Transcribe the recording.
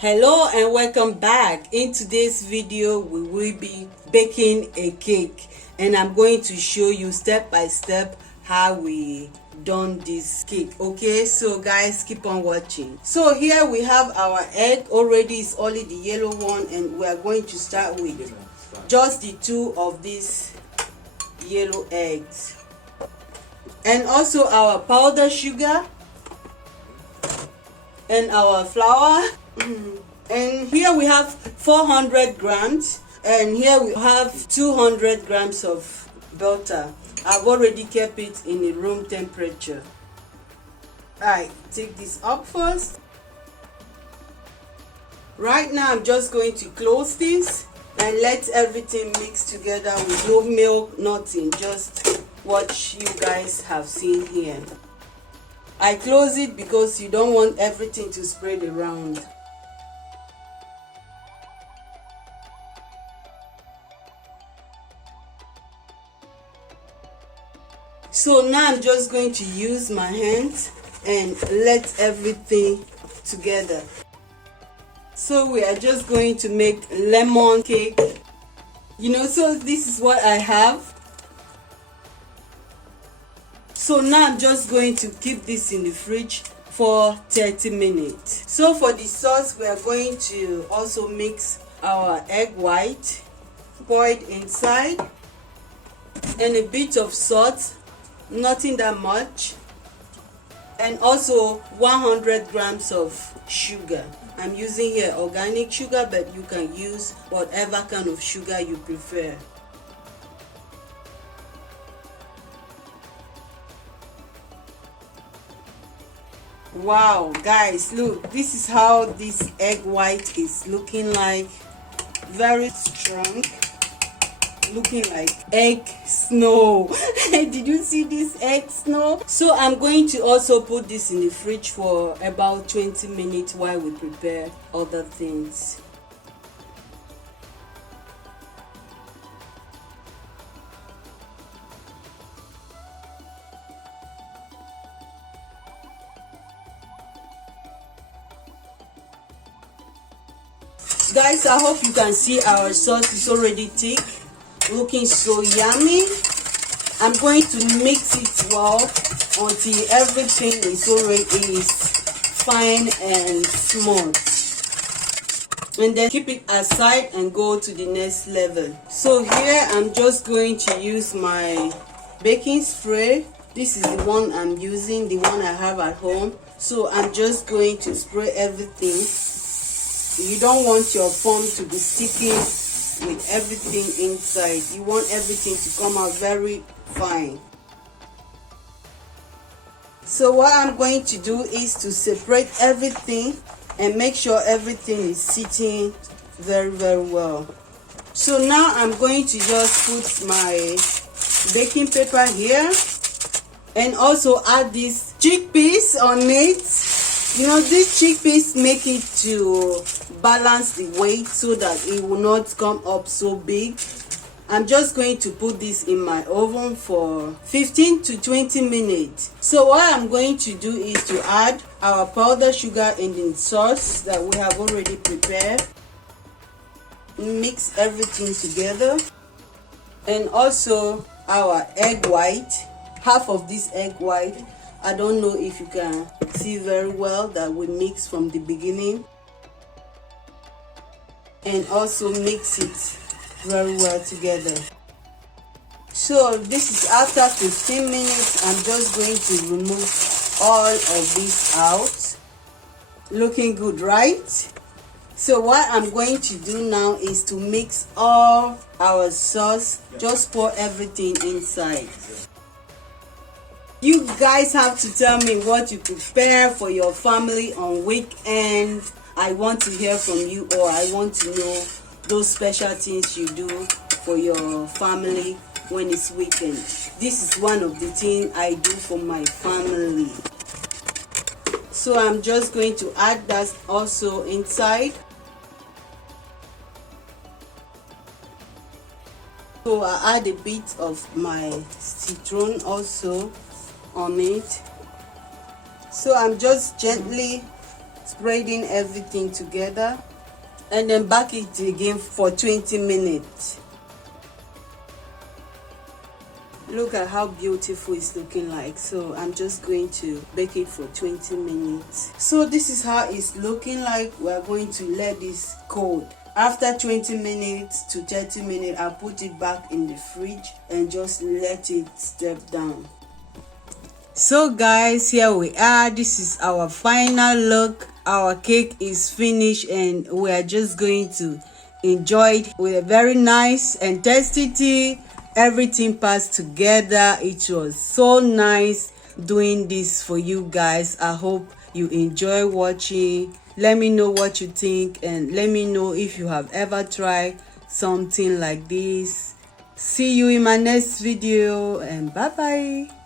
Hello and welcome back. In today's video we will be baking a cake and I'm going to show you step by step how we done this cake. Okay, so guys, keep on watching. So here we have our egg already. It's only the yellow one and we are going to start with just the two of these yellow eggs, and also our powdered sugar and our flour. And here we have 400 grams and here we have 200 grams of butter. I've already kept it in a room temperature. Alright, take this up first. Right now I'm just going to close this and let everything mix together with no milk, nothing, just what you guys have seen here. I close it because you don't want everything to spread around. So now I'm just going to use my hands and let everything together. So we are just going to make lemon cake. So this is what I have. So now I'm just going to keep this in the fridge for 30 minutes. So for the sauce, we are going to also mix our egg white, pour it inside, and a bit of salt, nothing that much, and also 100 grams of sugar. I'm using here organic sugar, but you can use whatever kind of sugar you prefer. Wow guys, look, this is how this egg white is looking like. Very strong, looking like egg snow. Did you see this egg snow? So I'm going to also put this in the fridge for about 20 minutes while we prepare other things. Guys, I hope you can see our sauce is already thick, looking so yummy. I'm going to mix it well until everything is already fine and smooth, and then keep it aside and go to the next level. So here I'm just going to use my baking spray. This is the one I'm using, the one I have at home. So I'm just going to spray everything. You don't want your foam to be sticking with everything inside. You want everything to come out very fine. So what I'm going to do is to separate everything and make sure everything is sitting very well. So now I'm going to just put my baking paper here and also add these chickpeas on it. These chickpeas make it to balance the weight so that it will not come up so big. I'm just going to put this in my oven for 15 to 20 minutes. So what I'm going to do is to add our powdered sugar in the sauce that we have already prepared. Mix everything together. And also our egg white, half of this egg white. I don't know if you can see very well that we mix from the beginning, and also mix it very well together. So this is after 15 minutes. I'm just going to remove all of this out. Looking good, right? So what I'm going to do now is to mix all our sauce. Just pour everything inside. You guys have to tell me what you prepare for your family on weekend. I want to hear from you, or I want to know those special things you do for your family when it's weekend. This is one of the things I do for my family. So I'm just going to add that also inside. So I add a bit of my citron also on it. So I'm just gently spreading everything together, and then bake it again for 20 minutes. Look at how beautiful it's looking like. So I'm just going to bake it for 20 minutes. So this is how it's looking like. We're going to let this cool. After 20 minutes to 30 minutes, I'll put it back in the fridge and just let it step down. So guys, here we are. This is our final look. Our cake is finished and we are just going to enjoy it with a very nice and tasty tea. Everything passed together. It was so nice doing this for you guys. I hope you enjoy watching. Let me know what you think and let me know if you have ever tried something like this. See you in my next video and bye bye.